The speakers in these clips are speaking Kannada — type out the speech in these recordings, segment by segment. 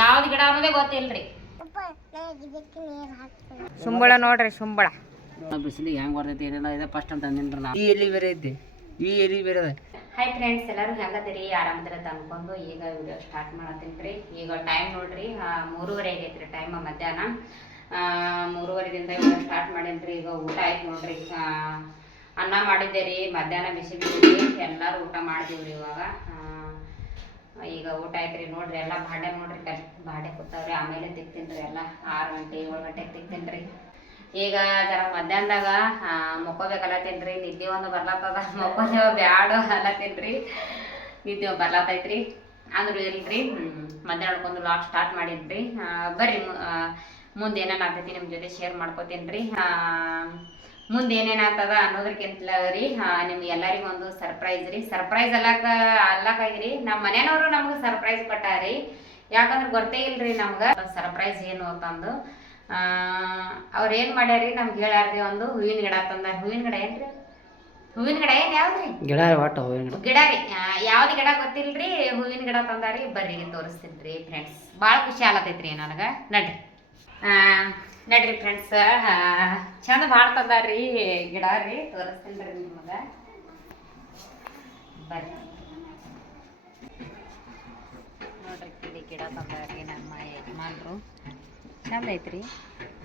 ಯಾವ್ದು ಗಿಡ ಅನ್ನೋದೇ ಗೊತ್ತಿಲ್ರಿ. ಸುಂಬಳ ನೋಡ್ರಿ, ಸುಂಬಳ ಬಿಸಿಲಿಗೆ ಹೆಂಗೆ ಬರ್ತೈತಿ ಏನಿಲ್ಲ ಇದೆ ಫಸ್ಟ್ ಅಂತ ಅಂದಿನ್ರಿ ನಾ. ಈ ಎಲ್ಲಿ ಬೇರೆ ಐತಿ, ಈ ಎಲ್ಲಿ ಬೇರೆ ಅದ. ಹಾಯ್ ಫ್ರೆಂಡ್ಸ್, ಎಲ್ಲರೂ ಹೆಂಗದಿರಿ? ಆರಾಮದಿರ ಅನ್ಕೊಂಡು ಈಗ ವಿಡಿಯೋ ಸ್ಟಾರ್ಟ್ ಮಾಡತ್ತೀನಿ. ಈಗ ಟೈಮ್ ನೋಡ್ರಿ 3:30 ಆಗೈತ್ರಿ ಟೈಮ್, ಮಧ್ಯಾಹ್ನ 3:30ದಿಂದ ವಿಡಿಯೋ ಸ್ಟಾರ್ಟ್ ಮಾಡೇನ್ರಿ. ಈಗ ಊಟ ಆಯ್ತು ನೋಡ್ರಿ. ಅನ್ನ ಮಾಡಿದ್ದೆ ರೀ ಮಧ್ಯಾಹ್ನ, ಬಿಸಿ ಬಿಸಿ ಎಲ್ಲರೂ ಊಟ ಮಾಡಿದೀವ್ರಿ. ಇವಾಗ ಈಗ ಊಟ ಆಯ್ತು ರೀ. ನೋಡ್ರಿ ಎಲ್ಲ ಬಾಂಡೆ ನೋಡ್ರಿ, ಬಾಂಡೆ ಕೂತಾವ್ರಿ. ಆಮೇಲೆ ತಿಕ್ತೀನಿ ರೀ ಎಲ್ಲ 6 ಗಂಟೆ 7 ಗಂಟೆಗೆ ತಿಕ್ತೀನಿ ರೀ. ಈಗ ಜರ ಮಧ್ಯಾಹ್ನದಾಗ ಮಕ್ಕೋಬೇಕಲ್ಲತ್ತೀನಿ ರೀ. ನಿದ್ದೆ ಒಂದು ಬರ್ಲತ್ತದ, ಮಕ್ಕೋದೇವ ಬ್ಯಾಡು ಅಲ್ಲತ್ತೀನಿ ರೀ. ನಿದ್ದೆ ಬರ್ಲತ್ತೈತ್ರಿ ಅಂದ್ರು ಇಲ್ರಿ. ಮಧ್ಯಾಹ್ನಕ್ಕೊಂದು ಲಾಗ್ ಸ್ಟಾರ್ಟ್ ಮಾಡಿದ್ರಿ. ಬರ್ರಿ ಮುಂದೆ ಏನೇನು ಆಗ್ತೈತಿ ನಿಮ್ಮ ಜೊತೆ ಶೇರ್ ಮಾಡ್ಕೋತೀನಿ ರೀ. ಮುಂದೆ ಏನೇನು ಆಗ್ತದ ಅನ್ನೋದಕ್ಕಿಂತಲ ರೀ ನಿಮ್ಗೆ ಎಲ್ಲರಿಗೂ ಒಂದು ಸರ್ಪ್ರೈಸ್ ರೀ. ಸರ್ಪ್ರೈಸ್ ಅಲ್ಲಕ್ಕಾಗಿರಿ, ನಮ್ಮ ಮನೆಯವರು ನಮ್ಗೆ ಸರ್ಪ್ರೈಸ್ ಕೊಟ್ಟಾರಿ. ಯಾಕಂದ್ರೆ ಗೊತ್ತೇ ಇಲ್ರಿ ನಮ್ಗೆ ಸರ್ಪ್ರೈಸ್ ಏನು ಅಂತಂದು. ಅವ್ರು ಏನು ಮಾಡ್ಯಾರಿ ನಮ್ಗೆ ಹೇಳ್ಯಾರ್ರಿ, ಒಂದು ಹೂವಿನ ಗಿಡ ತಂದಾರ. ಹೂವಿನ ಗಿಡ ಏನ್ರಿ? ಹೂವಿನ ಗಿಡ ಏನು ಯಾವ್ದ್ರಿ? ಗಿಡ ಒಟ್ಟು ಹೂವಿನ ಗಿಡ ರೀ. ಯಾವ್ದು ಗಿಡ ಗೊತ್ತಿಲ್ರಿ, ಹೂವಿನ ಗಿಡ ತಂದಾರಿ. ಬರ್ರಿ ತೋರಿಸ್ತೀನಿ ರೀ ಫ್ರೆಂಡ್ಸ್. ಭಾಳ ಖುಷಿ ಆಗತೈತ್ರಿ ನನಗೆ. ನಡ್ರಿ ಫ್ರೆಂಡ್ಸ್, ಚಂದ ಭಾಳ ತಂದಾರ್ರಿ ಗಿಡ ರೀ. ತೋರಿಸ್ತೀನಿ ರೀ ನಿಮಗೆ, ಬರ್ರಿ ನೋಡ್ರಿ. ಇಲ್ಲಿ ಗಿಡ ತಂದಾರ್ರಿ ನಮ್ಮ ಯಜಮಾನ್ರು. ಚಂದ ಐತ್ರಿ.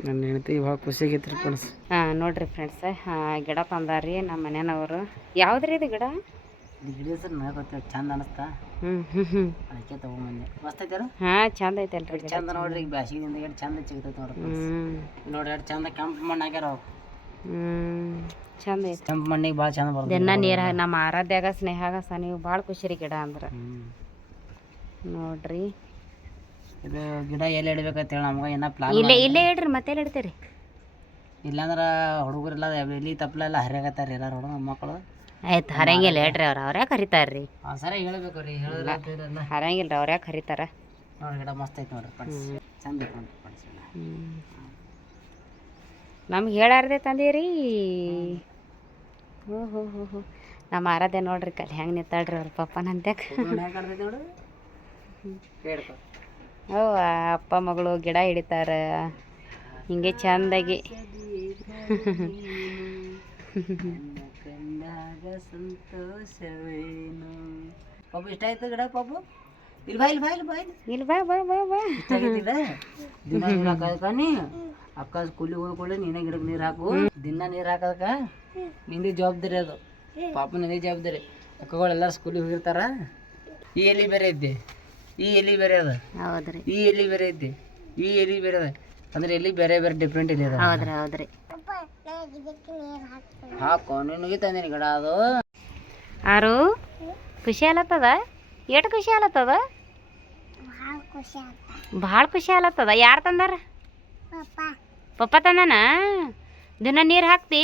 ನನ್ನ ಹೆಂಡತಿ ಭಾಳ ಖುಷಿ ಆಗೈತ್ರಿ ಫ್ರೆಂಡ್ಸ್. ನೋಡ್ರಿ ಫ್ರೆಂಡ್ಸ್, ಗಿಡ ತಂದಾರ್ರಿ ನಮ್ಮ ಮನೆಯವರು. ಯಾವ್ದ್ರಿ ಇದು ಗಿಡ? ಗಿಡ ಹೆಸರು ನನಗೆ ಗೊತ್ತಿಲ್ಲ, ಚಂದ ಅನಿಸ್ತಾ ಅದಕ್ಕೆ ತೊಗೊಂಬಂದೆ. ಮಸ್ತ್ ಐತಾರ. ಚಂದ ಐತಲ್ರಿ, ಚಂದ ನೋಡ್ರಿ. ಈಗ ಬ್ಯಾಸಿಗಿಂದ ಎಷ್ಟು ಚಂದ ಸಿಗ್ತೈತೆ ನೋಡ್ರಿ. ನೋಡ್ರಿ ಎಷ್ಟು ಚಂದ ಕೆಂಪು ಮಣ್ಣು ಹಾಕ್ಯಾರ ಅವ್ರು. ಚಂದ ಐತಿ. ಕೆಂಪು ಮಣ್ಣಿಗೆ ಭಾಳ ಚಂದ ಬರ್ತದೆ. ದಿನ ನೀರು ನಮ್ಮ ಆರಾಧ್ಯಾಗ ಸ್ನೇಹಾಗ ನೀವು ಭಾಳ ಖುಷಿ ರೀ ಗಿಡ ಅಂದ್ರೆ. ನೋಡ್ರಿ ಇದು ಗಿಡ ಎಲ್ಲಿ ಇಡ್ಬೇಕಂತ ಹೇಳಿ ನಮ್ಗೆ ಏನೋ ಪ್ಲಾನ್. ಇಲ್ಲೇ ಇಡ್ರಿ, ಮತ್ತೆ ಎಲ್ಲಿ ಇಡ್ತೀರಿ? ಇಲ್ಲಾಂದ್ರೆ ಹುಡುಗರೆಲ್ಲ ಎಲ್ಲಿ ತಪ್ಪಲೆಲ್ಲ ಹರಿಯಾಗತ್ತಾರ ಎಲ್ಲಾರು ಹುಡುಗ ಮಕ್ಕಳು. ಆಯ್ತು, ಹರಂಗಿಲ್ಲ ಹೇಳ್ರಿ. ಅವ್ರ್ಯಾಕೆ ಹರಿತಾರ್ರಿ? ಸರಿ ಹೇಳ್ಬೇಕು ರೀ, ಹೇಳಿದ್ರೆ ಹರಂಗಿಲ್ಲ, ಅವ್ರ್ಯಾಕೆ ಹರಿತಾರ? ನೋಡ್ರಿ ಗಿಡ ಮಸ್ತ್ ಐತೆ ನೋಡ್ರಿ ಫ್ರೆಂಡ್ಸ್, ಚಂದ ಐತೆ ನೋಡ್ರಿ ಫ್ರೆಂಡ್ಸ್. ನಮ್ಗೆ ಹೇಳಾರ್ದೆ ತಂದೀರಿ. ಹೋ ನಮ್ಮ ಆರಾಧ್ಯ ನೋಡ್ರಿ ಕಲ್ಲಿ ಹೆಂಗೆ ನಿಂತಾಳ್ರಿ ಅವ್ರ ಪಪ್ಪನಂತ್ಯಾಕ. ನೋಡು ಅಪ್ಪ ಮಗಳು ಗಿಡ ಹಿಡಿತಾರ ಹಿಂಗೆ ಚಂದಾಗಿ. ಸಂತೋಷವೇನು ಪಾಪು? ಇಷ್ಟ ಆಯ್ತು ಗಿಡ ಪಾಪು? ಇಲ್ಲಿ ಬಾ, ಇಲ್ಲಿ ಬಾ, ಇಲ್ಲಿ ಬಾ, ಇಲ್ಲಿ ಬಾ ಬಾ ಬಾ ಬಾ. ಇಷ್ಟ ಆಗೈತಿಲ್ಲ? ದಿನ ನೀರು ಹಾಕೋದಕ್ಕ ಅಕ್ಕ ಸ್ಕೂಲಿಗೆ ಹೋಗ್ಕೊಳ್ಳಿ, ನೀನೇ ಗಿಡಕ್ಕೆ ನೀರು ಹಾಕು. ದಿನ ನೀರು ಹಾಕೋದಕ್ಕ ನಿಂದೇ ಜವಾಬ್ದಾರಿ ಅದು. ಪಾಪ ನಿಂದೇ ಜವಾಬ್ದಾರಿ. ಅಕ್ಕಗಳೆಲ್ಲ ಸ್ಕೂಲಿಗೆ ಹೋಗಿರ್ತಾರ. ಈ ಎಲ್ಲಿ ಬೇರೆ ಐತಿ, ಈ ಎಲ್ಲಿ ಬೇರೆ ಅದ. ಹೌದ್ರಿ. ಈ ಎಲ್ಲಿ ಬೇರೆ ಐತಿ, ಈ ಎಲ್ಲಿ ಬೇರೆ ಅದ. ಅಂದ್ರೆ ಎಲ್ಲಿ ಬೇರೆ ಬೇರೆ ಡಿಫ್ರೆಂಟ್ ಇಲ್ಲಿ ಅದ. ಹೌದ್ರಿ ಹೌದ್ರಿ. ಹಾಕೋ ನಿನಗೆ ತಂದಿನಿ ಗಿಡ ಅದು. ಆರು ಖುಷಿ ಆಲತ್ತದ? ಎಷ್ಟು ಖುಷಿ ಆಲತ್ತದ? ಭಾಳ ಖುಷಿ ಆಲತ್ತದ. ಯಾರು ತಂದಾರ? ಪಪ್ಪ ತಂದಾನ. ದಿನ ನೀರು ಹಾಕ್ತಿ?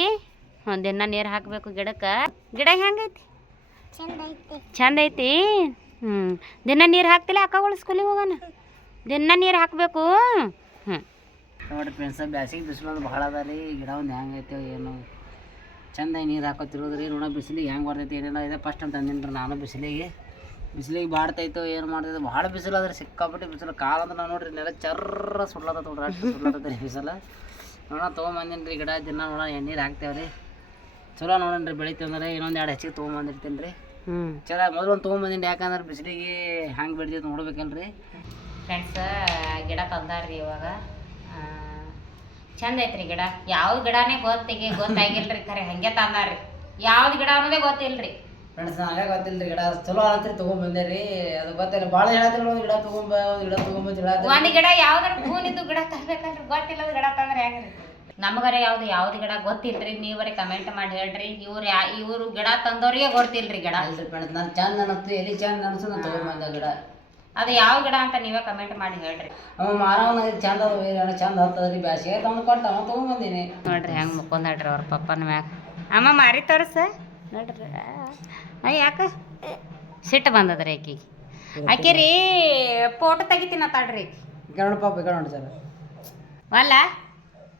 ದಿನ ನೀರು ಹಾಕಬೇಕು ಗಿಡಕ್ಕೆ. ಗಿಡ ಹೆಂಗೈತಿ? ಚಂದ ಐತಿ. ದಿನ ನೀರು ಹಾಕ್ತಿಲ್ಲ? ಅಕ್ಕಗಳು ಸ್ಕೂಲಿಗೆ ಹೋಗೋಣ, ದಿನ ನೀರು ಹಾಕಬೇಕು. ನೋಡಿರಿ ಫ್ರೆಂಡ್ಸ್, ಬ್ಯಾಸಿಗೆ ಬಿಸಿಲು ಭಾಳ ಅದ ರೀ. ಗಿಡ ಒಂದು ಹೆಂಗೈತೆ ಏನು ಚಂದ ನೀರು ಹಾಕೋತಿರೋದ್ರಿ. ನೋಡೋ ಬಿಸಿಲಿಗೆ ಹೆಂಗೆ ಬರ್ತೈತಿ ಏನಿಲ್ಲ ಇದೆ ಫಸ್ಟ್ ಅಂತ ಅಂದಿನ್ರಿ ನಾನು. ಬಿಸಿಲಿಗೆ ಬಾಡ್ತೈತೋ ಏನು ಮಾಡ್ತೈತೆ, ಭಾಳ ಬಿಸಿಲು ಅದ್ರಿ, ಸಿಕ್ಕಾಪಟ್ಟೆ ಬಿಸಿಲು. ಕಾಲು ಅಂದ್ರೆ ನಾವು ನೋಡ್ರಿ ನೆಲ ಚರ್ರ ಸುಡ್ಲತ್ತ ನೋಡ್ರಿ, ಅಷ್ಟು ಸುಡ್ಲತ್ತದ ರೀ ಬಿಸಿಲು. ನೋಡೋಣ ತೊಗೊಂಬಂದಿನಿ ರೀ ಗಿಡ. ದಿನ ನೋಡೋಣ ಎಣ್ಣೀರು ಹಾಕ್ತೇವೆ ರೀ. ಚಲೋ ನೋಡೋಣ ರೀ, ಬೆಳಿತೀವಿ ಅಂದ್ರೆ ಇನ್ನೊಂದು 2 ಹೆಚ್ಚಿಗೆ ತೊಗೊಂಬಂದಿರ್ತೀನಿ ರೀ. ಚಲೋ ಮೊದಲು ಒಂದು ತೊಗೊಂಬಂದಿನಿ, ಯಾಕಂದ್ರೆ ಬಿಸಿಲಿಗೆ ಹ್ಯಾಂಗೆ ಬೆಳಿತೈತೆ ನೋಡ್ಬೇಕಲ್ರಿ. ಫ್ರೆಂಡ್ಸ್, ಗಿಡ ತಂದಾರ್ರಿ ಇವಾಗ. ಚಂದ ಐತ್ರಿ ಗಿಡ. ಯಾವ್ದು ಗಿಡನೇ ಗೊತ್ತಾಗಿಲ್ರಿ, ಖರೆ ಹಂಗೆ ತಂದಾರ್ರಿ. ಯಾವ್ದು ಗಿಡ ಅನ್ನೋದೇ ಗೊತ್ತಿಲ್ರಿ ಫ್ರೆಂಡ್ಸ್. ನನಗೆ ಗೊತ್ತಿಲ್ಲ ರೀ ಗಿಡ ಚಲೋ ಆಗತ್ರಿ, ತೊಗೊಂಬಂದೆ ರೀ. ಅದು ಗೊತ್ತಿಲ್ಲ, ಭಾಳ ಹೇಳತ್ರಿ ಒಂದು ಗಿಡ ತೊಗೊಂಬಂದು ಒಂದು ಗಿಡ ಯಾವ್ದಾರ ಹೂನಿದ್ದು ಗಿಡ ತರ್ಬೇಕಲ್ರಿ. ಗೊತ್ತಿಲ್ಲದ ಗಿಡ ತಂದ್ರೆ ಹೆಂಗ್ರಿ? ನಮಗರ ಯಾವ್ದು ಗಿಡ ಗೊತ್ತಿಲ್ರಿ. ನೀವರೇ ಕಮೆಂಟ್ ಮಾಡಿ ಹೇಳ್ರಿ. ಇವ್ರು ಗಿಡ ತಂದವ್ರಿಗೆ ಗೊತ್ತಿಲ್ರಿ ಗಿಡ. ಅಲ್ರಿ ಫ್ರೆಂಡ್ಸ್, ನಾನು ಚಂದ ಅನ್ನಿಸ್ತು, ಎಲ್ಲಿ ಚಂದ ಅನಿಸು ನಾನು ತೊಗೊಂಬಂದ ಗಿಡ. ಅದು ಯಾವ ಗಿಡ ಅಂತ ನೀವೇ ಕಮೆಂಟ್ ಮಾಡಿ ಹೇಳ್ರಿ. ಅವ ಮಾರವನ ಚಂದ ಅದ, ಚಂದ ಹತ್ತದ್ರಿ. ಬ್ಯಾಸಿಗೆ ತಂದು ಕೊಟ್ಟ ಅವ ತೊಗೊಂಬಂದಿನಿ. ನೋಡ್ರಿ ಹೆಂಗೆ ಮುಕ್ಕೊಂಡ್ರಿ ಅವ್ರ ಪಪ್ಪನ ಮ್ಯಾಗ. ಅಮ್ಮ ಮಾರಿ ತೋರ್ಸ ನೋಡ್ರಿ. ಯಾಕೆ ಸಿಟ್ಟು ಬಂದದ್ರಿ ಆಕಿ ರೀ. ಫೋಟೋ ತೆಗಿತೀನಿ ತಾಡ್ರಿ. ನೋಡು ಪಾಪ, ಈಗ ನೋಡಿ ಸರ್. ಅಲ್ಲ,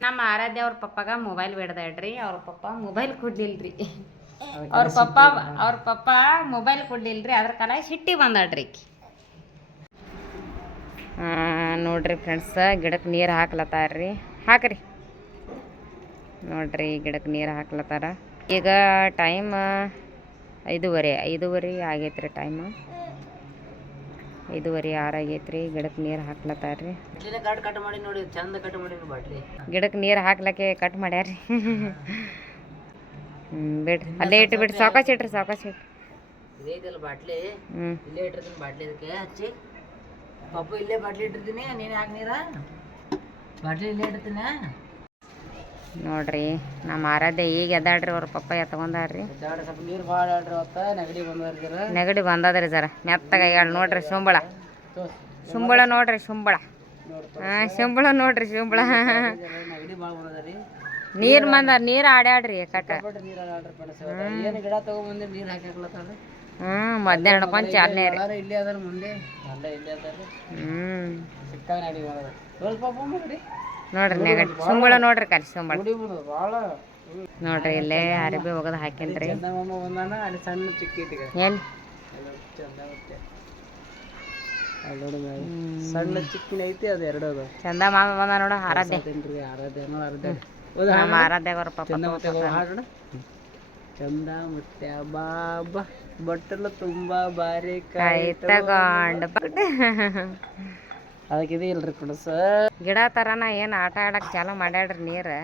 ನಮ್ಮ ಆರಾಧ್ಯ ಅವ್ರ ಪಪ್ಪಗ ಮೊಬೈಲ್ ಬೇಡ್ದಾಡ್ರಿ. ಅವ್ರ ಪಪ್ಪ ಮೊಬೈಲ್ ಕೊಡ್ಲಿಲ್ರಿ. ಅವ್ರ ಪಪ್ಪ ಮೊಬೈಲ್ ಕೊಡ್ಲಿಲ್ರಿ. ಅದ್ರ ಕಾಲ ಸಿಟ್ಟಿ ಬಂದಾಡ್ರಿ. ನೋಡ್ರಿ ಫ್ರೆಂಡ್ಸ್ ಗಿಡಕ್ಕೆ ನೀರು ಹಾಕ್ಲತ್ತಾರ್ರಿ. ಹಾಕ್ರಿ ನೋಡ್ರಿ ಗಿಡಕ್ಕೆ ನೀರು ಹಾಕ್ಲತ್ತಾರ. ಈಗ ಟೈಮ್ 5:30 ಆಗೈತ್ರಿ. ಟೈಮ್ 5:06 ಆಗೈತ್ರಿ. ಗಿಡಕ್ಕೆ ನೀರು ಹಾಕ್ಲತ್ತಾರ್ರಿ. ಕಟ್ ಮಾಡಿ ನೋಡಿ, ಚಂದ ಕಟ್ ಮಾಡಿ ಬಾಟ್ಲಿ. ಗಿಡಕ್ಕೆ ನೀರು ಹಾಕ್ಲಕ್ಕೆ ಕಟ್ ಮಾಡ್ಯಾರ್ರಿ. ಬಿಡ್ರಿ ಅಲ್ಲೇ ಇಟ್ಟು ಬಿಡ್ರಿ, ಸಾವಕಾಶ ಇಟ್ರಿ, ಸಾವಕಾಶ ಇಟ್ರಿ. ಇದೇ ಇದೆಲ್ಲ ಬಾಟ್ಲಿ, ಇಲ್ಲೇ ಇಟ್ಟಿರ್ತೀನಿ ಬಾಟ್ಲಿ. ಇದಕ್ಕೆ ಹಚ್ಚಿ ಪಪ್ಪು ಇಲ್ಲೇ ಬಾಟ್ಲಿ ಇಟ್ಟಿರ್ತೀನಿ, ನೀನು ಯಾಕೆ ನೀರ ಬಾಟ್ಲಿ ಇಲ್ಲೇ ಇಡ್ತೀನಿ. ನೋಡ್ರಿ ನಮ್ಮ ಆರಾಧ್ಯ ಈಗ ಎದ್ದಾಡ್ರಿ, ಅವ್ರ ಪಪ್ಪ ಎತ್ಕೊಂಡಾರ್ರಿ. ಸ್ವಲ್ಪ ನೀರು ಭಾಳ ಆಡ್ರಿ ಅವತ್ತ, ನೆಗಡಿ ಬಂದ್ರಿ. ನೆಗಡಿ ಬಂದದ್ರಿ ಜರ ಮೆತ್ತಗಾಗ್ಯಾಳ ನೋಡ್ರಿ. ಶುಂಬಳ ನೋಡ್ರಿ, ಶುಂಬಳ ನೋಡ್ರಿ, ಶುಂಬಳ ನೆಗಡಿ ಭಾಳ ಬಂದದ್ರಿ. ನೀರು ಬಂದಾರ, ನೀರು ಆಡ್ಯಾಡ್ರಿ ಕಟ್ಟ. ಏನು ಗಿಡ ತಗೊಂಬಂದ್ರೆ ನೀರು ಹಾಕ್ಲತ್ತಾರ. ಮಧ್ಯಾಹ್ನ ಹಿಡ್ಕೊಂಡು ಚಾಲನೆ ರೀ. ಇಲ್ಲೇ ಅದಾರ ಮುಂದೆ, ಅಲ್ಲ ಇಲ್ಲೇ ಅದಾರ. ಸಿಕ್ಕಾಗ ನೆಗಡಿ ಬಂದದ. ಸ್ವಲ್ಪ ನೆಗಡಿ ನೋಡ್ರಿ, ನೆಗಡಿ ಶುಂಬಳ ನೋಡ್ರಿ, ಕಲಿ ಶುಂಬಳ ನೋಡ್ರಿ. ಇಲ್ಲೇ ಅರಬಿ ಹೋಗೋದು ಹಾಕೇನ್ರಿ. ಅಲ್ಲಿ ಸಣ್ಣ ಚಿಕ್ಕಿ ಎಲ್ಲಿ ಸಣ್ಣ ಚಿಕ್ಕಿನ ಐತಿ, ಅದು ಎರಡು ಅದ. ಚಂದ ಮಾಮ ಬಂದ ನೋಡ. ಆರಾಧ್ಯ ನಮ್ಮ ಆರಾಧ್ಯಾಗ ಅವ್ರ ಪಾಪ ಚಂದ ಮುತ್ಯ ಬಾಬಾ ಬಟ್ಟಲು ತುಂಬಾ ಬಾರಿ ಕೈ ತಗೊಂಡು ಅದಕ್ಕೆ ಇದು ಇಲ್ರಿ ಫ್ರೆಂಡ್ಸ್. ಗಿಡ ತರನ ಏನು ಆಟ ಆಡಕ್ಕೆ ಚಾಲು ಮಾಡ್ಯಾಡ್ರಿ. ನೀರು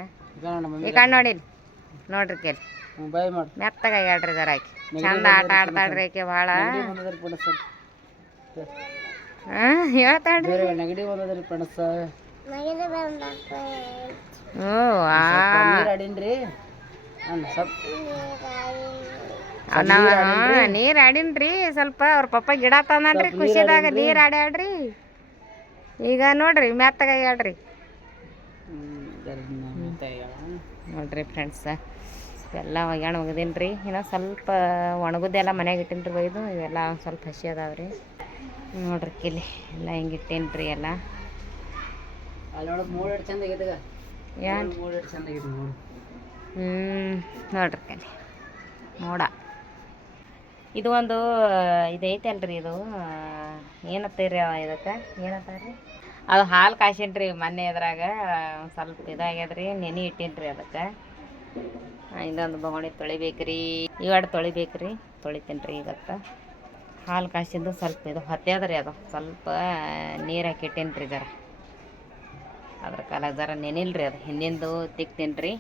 ಈ ಕಣ್ಣು ನೋಡಿ ನೋಡ್ರಿ, ಕೇಳಿ ಬಾಯ್ ಮಾಡಿ ಮೆತ್ತಗಾಗ್ಯಾಡ್ರಿ ಜರ ಆಕಿ. ಚಂದ ಆಟ ಆಡ್ತಾಳ್ರಿ ಆಕಿ ಭಾಳ. ಹೇಳ್ತಾಳ್ರಿ ನೆಗಡಿ ಬಂದದ್ರಿ ಫ್ರೆಂಡ್ಸ್. ನೀರ್ ಆಡಿನ್ರಿ ಸ್ವಲ್ಪ. ಅವ್ರ ಪಪ್ಪ ಗಿಡ ತಂದನ್ರಿ, ಖುಷಿದಾಗ ನೀರ್ ಆಡ್ಯಾಡ್ರಿ. ಈಗ ನೋಡ್ರಿ ಮೆತ್ತಗಾಗ್ಯಾಡ್ರಿ. ನೋಡ್ರಿ ಫ್ರೆಂಡ್ಸ್, ಇವೆಲ್ಲ ಒಗ್ಯಾಣ ಒಗದೀನ್ರಿ. ಇನ್ನು ಸ್ವಲ್ಪ ಒಣಗುದೆಲ್ಲ ಮನ್ಯಾಗ ಇಟ್ಟಿನ್ರಿ ಒಯ್ದು. ಇವೆಲ್ಲ ಒಂದು ಸ್ವಲ್ಪ ಹಸಿ ಅದಾವ್ರಿ. ನೋಡ್ರಿ ಕಿಲಿ ಎಲ್ಲ ಹಿಂಗೆ ಇಟ್ಟೇನ್ರಿ ಎಲ್ಲ. ನೋಡ್ರಿ ಕಲಿ ನೋಡ. ಇದು ಒಂದು ಇದೈತೆ ಅಲ್ರಿ, ಇದು ಏನತ್ತೀರಿ ಇದಕ್ಕೆ ಏನತ್ತೀರಿ, ಅದು ಹಾಲು ಕಾಯಿಸೇನ್ರಿ ಮೊನ್ನೆ. ಅದ್ರಾಗ ಸ್ವಲ್ಪ ಇದಾಗ್ಯದ್ರಿ, ನೆನೆ ಇಟ್ಟೇನ್ರಿ ಅದಕ್ಕೆ. ಇದೊಂದು ಬೊಗಣಿ ತೊಳಿಬೇಕ್ರಿ, ಇವಾಡು ತೊಳಿಬೇಕ್ರಿ, ತೊಳಿತೇನ್ರಿ ಇವತ್ತು. ಹಾಲು ಕಾಯಿಸಿದ್ದು ಸ್ವಲ್ಪ ಇದು ಹೊತ್ತೆದ್ರಿ, ಅದು ಸ್ವಲ್ಪ ನೀರು ಹಾಕಿಟ್ಟೇನ್ರಿ ಜರ. ಅದ್ರ ಕಾಲ ಜರ ನೆನಿಲ್ರಿ, ಅದು ಹಿಂದಿಂದು ತಿಕ್ತೇನ್ರಿ.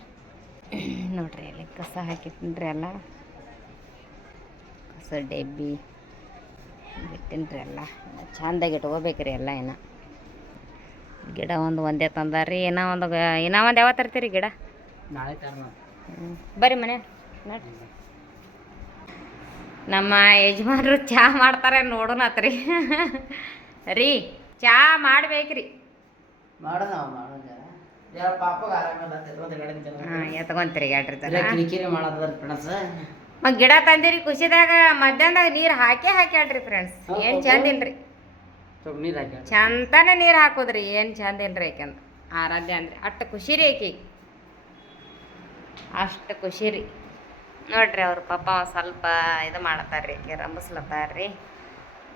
ನೋಡ್ರಿ ಅಲ್ಲಿ ಕಸ ಹಾಕಿಟ್ಟೇನ್ರಿ, ಎಲ್ಲ ಕಸ ಡಬ್ಬಿ ಇಟ್ಟೇನ್ರಿ. ಎಲ್ಲ ಚಂದಾಗಿ ಇಟ್ಕೋಬೇಕ್ರಿ ಎಲ್ಲ. ಏನೋ ಗಿಡ ಒಂದೇ ತಂದಾರಿ. ಇನ್ನೂ ಒಂದು ಯಾವತ್ತು ತರ್ತೀರಿ ಗಿಡ? ನಾಳೆ ತರ ಬರ್ರಿ ಮನೆ ನೋಡ್ರಿ. ನಮ್ಮ ಯಜಮಾನ್ರು ಚಹಾ ಮಾಡ್ತಾರೆ, ನೋಡೋಣತ್ರಿ ರೀ. ಚಹಾ ಮಾಡ್ಬೇಕ್ರಿ, ಎತ್ಕೊಂತೀರಿ ಗ್ಯಾಡ್ರಿ ಗಿಡ ತಂದಿರಿ. ಖುಷಿದಾಗ ಮಧ್ಯಾಹ್ನದಾಗ ನೀರು ಹಾಕ್ಯಾಡ್ರಿ ಫ್ರೆಂಡ್ಸ್. ಏನು ಚಂದ ಇಲ್ರಿ, ಚಂದನೆ ನೀರು ಹಾಕೋದ್ರಿ. ಏನು ಚಂದ ಇಲ್ರಿ ಯಾಕಂದ್ರೆ ಆರಾಧ್ಯ ಅಂದ್ರೆ ಅಷ್ಟು ಖುಷಿ ರೀ ಆಕಿ, ಅಷ್ಟು ಖುಷಿ ರೀ. ನೋಡ್ರಿ ಅವ್ರ ಪಾಪ ಸ್ವಲ್ಪ ಇದು ಮಾಡತ್ತಾರ್ರಿ, ಆಕಿ ರಂಬಸ್ಲತ್ತಾರ್ರಿ.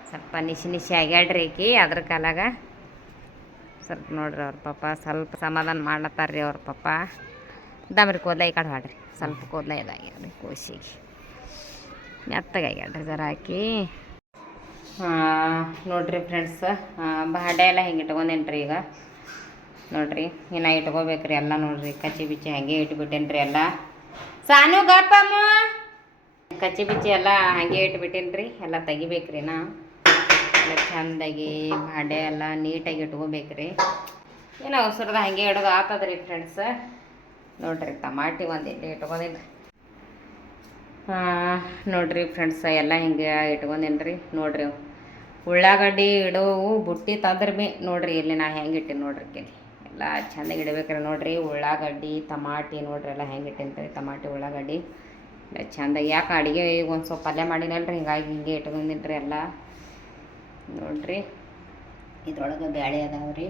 ಸ್ವಲ್ಪ ನಿಶಿ ಆಗ್ಯಾಡ್ರಿ ಆಕಿ. ಅದ್ರ ಕಾಲಾಗ ಸ್ವಲ್ಪ ನೋಡ್ರಿ ಅವ್ರ ಪಾಪ ಸ್ವಲ್ಪ ಸಮಾಧಾನ ಮಾಡ್ಲತ್ತಾರ್ರಿ ಅವ್ರ ಪಾಪ. ದಮ್ರಿ ಕೂದಲ ಈ ಕಡೆ ಹಾಡ್ರಿ, ಸ್ವಲ್ಪ ಕೂದಲ ಇದಾಗ್ಯಾಡ್ರಿ ಕೋಸಿಗೆ, ಮೆತ್ತಗಾಗ್ಯಾಡ್ರಿ ಜರ ಹಾಕಿ. ನೋಡ್ರಿ ಫ್ರೆಂಡ್ಸ್, ಬಾಂಡೆ ಎಲ್ಲ ಹಿಂಗೆ ಇಟ್ಕೊಂಡೇನ್ರಿ. ಈಗ ನೋಡ್ರಿ ಇನ್ನು ಇಟ್ಕೋಬೇಕ್ರಿ ಎಲ್ಲ. ನೋಡ್ರಿ ಕಚ್ಚಿ ಬಿಚ್ಚಿ ಹಾಗೆ ಇಟ್ಬಿಟ್ಟೇನ್ರಿ ಎಲ್ಲ. ಸಾನು ಗಪ್ಪಮ್ಮ ಕಚ್ಚಿ ಬಿಚ್ಚಿ ಎಲ್ಲ ಹಾಗೆ ಇಟ್ಬಿಟ್ಟೇನ್ರಿ. ಎಲ್ಲ ತೆಗಿಬೇಕ್ರಿ ನಾ ಎಲ್ಲ ಚಂದಾಗಿ. ಬಾಂಡೆ ಎಲ್ಲ ನೀಟಾಗಿ ಇಟ್ಕೋಬೇಕ್ರಿ. ಏನೋ ಅವಸರದ ಹಾಗೆ ಇಡೋದು ಆತದ್ರಿ ಫ್ರೆಂಡ್ಸ್. ನೋಡ್ರಿ ಟಮಾಟಿ ಒಂದು ಇಲ್ಲಿ ಇಟ್ಕೊಂಡೇನ್ರಿ. ನೋಡ್ರಿ ಫ್ರೆಂಡ್ಸ್ ಎಲ್ಲ ಹಿಂಗೆ ಇಟ್ಕೊಂಡೇನ್ರಿ. ನೋಡ್ರಿ ಉಳ್ಳಾಗಡ್ಡಿ ಇಡೋವು ಬುಟ್ಟಿ ತಂದ್ರೆ ಭೀ ನೋಡ್ರಿ ಇಲ್ಲಿ ನಾ ಹೆಂಗೆ ಇಟ್ಟೀನಿ ನೋಡ್ರಿ. ಕೇಳಿ ಎಲ್ಲ ಚೆಂದಾಗಿ ಇಡಬೇಕ್ರಿ. ನೋಡ್ರಿ ಉಳ್ಳಾಗಡ್ಡಿ ಟಮಾಟಿ ನೋಡ್ರಿ ಎಲ್ಲ ಹೆಂಗೆ ಇಟ್ಟೇನ್ರಿ. ಟಮಾಟಿ ಉಳ್ಳಾಗಡ್ಡಿ ಎಲ್ಲ ಚೆಂದಾಗಿ. ಯಾಕೆ ಅಡುಗೆ ಈಗ ಒಂದು ಸ್ವಲ್ಪ ಪಲ್ಯ ಮಾಡಿನಲ್ರಿ, ಹಿಂಗಾಗಿ ಹಿಂಗೆ ಇಟ್ಕೊಂಡಿನ್ರಿ ಎಲ್ಲ. ನೋಡ್ರಿ ಇದ್ರೊಳಗೆ ಬ್ಯಾಳೆ ಅದಾವ್ರಿ.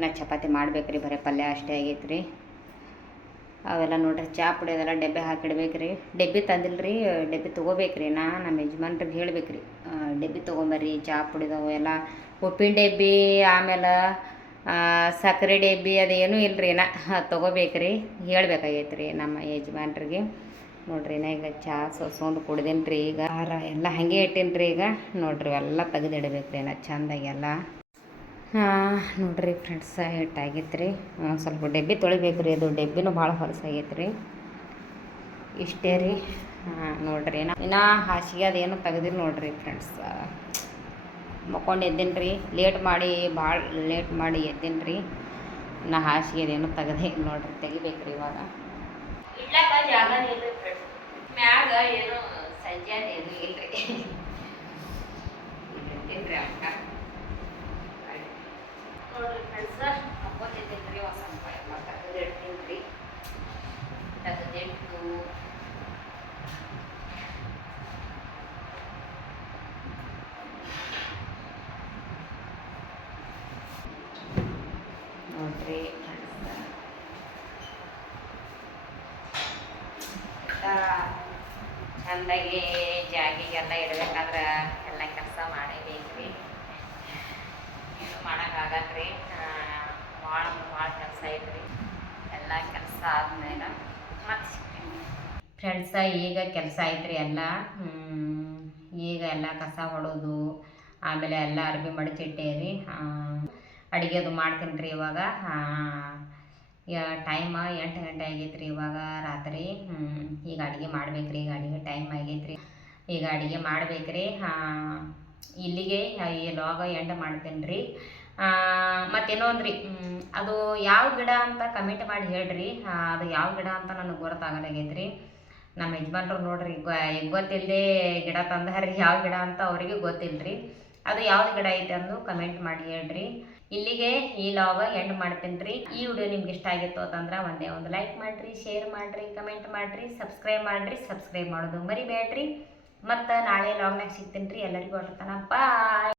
ನಾ ಚಪಾತಿ ಮಾಡ್ಬೇಕ್ರಿ, ಬರೀ ಪಲ್ಯ ಅಷ್ಟೇ ಆಗೈತ್ರಿ. ಅವೆಲ್ಲ ನೋಡ್ರಿ ಚಾ ಪುಡಿ ಅದೆಲ್ಲ ಡಬ್ಬೆ ಹಾಕಿಡ್ಬೇಕ್ರಿ. ಡಬ್ಬಿ ತಂದಿಲ್ರಿ, ಡಬ್ಬಿ ತೊಗೋಬೇಕ್ರಿ. ನಮ್ಮ ಯಜಮಾನ್ರಿಗೆ ಹೇಳ್ಬೇಕ್ರಿ, ಡಬ್ಬಿ ತೊಗೊಂಬರ್ರಿ ಚಾ ಪುಡಿದವು ಎಲ್ಲ. ಉಪ್ಪಿನ ಡಬ್ಬಿ ಆಮೇಲೆ ಸಕ್ಕರೆ ಡಬ್ಬಿ ಅದೇನೂ ಇಲ್ರಿ ತೊಗೋಬೇಕ್ರಿ. ಹೇಳ್ಬೇಕಾಗೈತ್ರಿ ನಮ್ಮ ಯಜಮಾನ್ರಿಗೆ. ನೋಡ್ರಿ ಈಗ ಚಾ ಸೋಸ್ಕೊಂಡು ಕುಡ್ದೀನಿ ರೀ. ಈಗ ಎಲ್ಲ ಹಾಗೆ ಇಟ್ಟೀನಿ ರೀ. ಈಗ ನೋಡ್ರಿ ಎಲ್ಲ ತೆಗೆದಿಡ್ಬೇಕ್ರಿ ಚೆಂದಾಗೆಲ್ಲ. ನೋಡ್ರಿ ಫ್ರೆಂಡ್ಸ್ ಹಿಟ್ಟಾಗೈತೆ ರೀ. ಸ್ವಲ್ಪ ಡಬ್ಬಿ ತೊಳಿಬೇಕು ರೀ. ಅದು ಡಬ್ಬಿನೂ ಭಾಳ ಹೊಲಸಾಗೈತೆ ರೀ. ಇಷ್ಟೇ ರೀ. ನೋಡ್ರಿ ಇನ್ನು ಹಾಸಿಗೆ ಅದೇನು ತೆಗ್ದಿಲ್ಲ ನೋಡ್ರಿ ಫ್ರೆಂಡ್ಸ್. ಮಕ್ಕೊಂಡು ಎದ್ದೀನಿ ರೀ. ಭಾಳ ಲೇಟ್ ಮಾಡಿ ಎದ್ದೀನಿ ರೀ. ಇನ್ನು ಹಾಸಿಗೆ ಅದೇನು ತೆಗ್ದೇ ನೋಡ್ರಿ, ತೆಗಿಬೇಕು ರೀ ಇವಾಗ. ಇಡ್ಲಕ್ಕ ಜಾಗನೇ ಇಲ್ಲ ರೀ ಫ್ರೆಂಡ್ಸ್. ಮ್ಯಾಗ ಏನು ಸಂಜೆ ಏನು ಇಲ್ಲ ರೀ. ತಿನ್ರಿ ಅಕ್ಕ ನೋಡ್ರಿ ಫ್ರೆಂಡ್ಸ್, ಹಾಕ್ಕೊಂಡಿದ್ದೀನಿ ರೀ. ಒಂದು ಸ್ವಲ್ಪ ಎಲ್ಲ ತೆಗೆದಿಡ್ತೀನಿ ರೀ. ತೆಗೆದಿಟ್ಟು ನೋಡ್ರಿ ಚೆಂದಾಗಿ ಜಾಗಿಗೆಲ್ಲ ಇಡ್ಬೇಕಾದ್ರೆ ಎಲ್ಲ ಕೆಲಸ ಮಾಡೇಬೇಕ್ರಿ. ಏನು ಮಾಡೋಕ್ಕಾಗಲ್ರಿ. ಭಾಳ ಕೆಲಸ ಐತ್ರಿ. ಎಲ್ಲ ಕೆಲಸ ಆದ್ಮೇಲೆ ಮತ್ತೆ ಸಿಗ್ತೀನಿ ಫ್ರೆಂಡ್ಸ. ಈಗ ಕೆಲಸ ಐತ್ರಿ ಎಲ್ಲ. ಈಗ ಎಲ್ಲ ಕಸ ಹೊಡೋದು, ಆಮೇಲೆ ಎಲ್ಲ ಅರ್ಬಿ ಮಡಚಿಟ್ಟೇರಿ. ಅಡುಗೆದು ಮಾಡ್ತೀನಿ ರೀ ಇವಾಗ. ಟೈಮ 8 ಗಂಟೆ ಆಗೈತೆ ರೀ ಇವಾಗ ರಾತ್ರಿ. ಈಗ ಅಡುಗೆ ಮಾಡ್ಬೇಕ್ರಿ. ಈಗ ಅಡುಗೆ ಟೈಮ್ ಆಗೈತೆ ರೀ. ಈಗ ಅಡುಗೆ ಮಾಡ್ಬೇಕ್ರಿ. ಇಲ್ಲಿಗೆ ಈ ಲಾಗ ಎಂಡ್ ಮಾಡ್ತೀನಿ ರೀ. ಮತ್ತು ಇನ್ನೊಂದು ರೀ, ಅದು ಯಾವ ಗಿಡ ಅಂತ ಕಮೆಂಟ್ ಮಾಡಿ ಹೇಳ್ರಿ. ಅದು ಯಾವ ಗಿಡ ಅಂತ ನನಗೆ ಗೊತ್ತಾಗಲಾಗೈತೆ ರೀ. ನಮ್ಮ ಯಜಮಾನ್ರು ನೋಡ್ರಿ ಗೊತ್ತಿಲ್ಲದೆ ಗಿಡ ತಂದಾರಿ. ಯಾವ ಗಿಡ ಅಂತ ಅವರಿಗೆ ಗೊತ್ತಿಲ್ಲ ರೀ. ಅದು ಯಾವ್ದು ಗಿಡ ಐತೆ ಅಂದು ಕಮೆಂಟ್ ಮಾಡಿ ಹೇಳ್ರಿ. ಇಲ್ಲಿಗೆ ಈ ಲಾಗ ಎಂಡ್ ಮಾಡ್ತೀನಿ ರೀ. ಈ ವಿಡಿಯೋ ನಿಮ್ಗೆ ಇಷ್ಟ ಆಗಿತ್ತು ಅಂತಂದ್ರೆ ಒಂದೇ ಒಂದು ಲೈಕ್ ಮಾಡಿರಿ, ಶೇರ್ ಮಾಡಿರಿ, ಕಮೆಂಟ್ ಮಾಡಿರಿ, ಸಬ್ಸ್ಕ್ರೈಬ್ ಮಾಡೋದು ಮರಿಬೇಡ್ರಿ. ಮತ್ತು ನಾಳೆ ಲಾಗ್ನಾಗ ಸಿಗ್ತೀನಿ ರೀ. ಎಲ್ಲರಿಗೂ ಹೊರತನ ಬಾಯ್.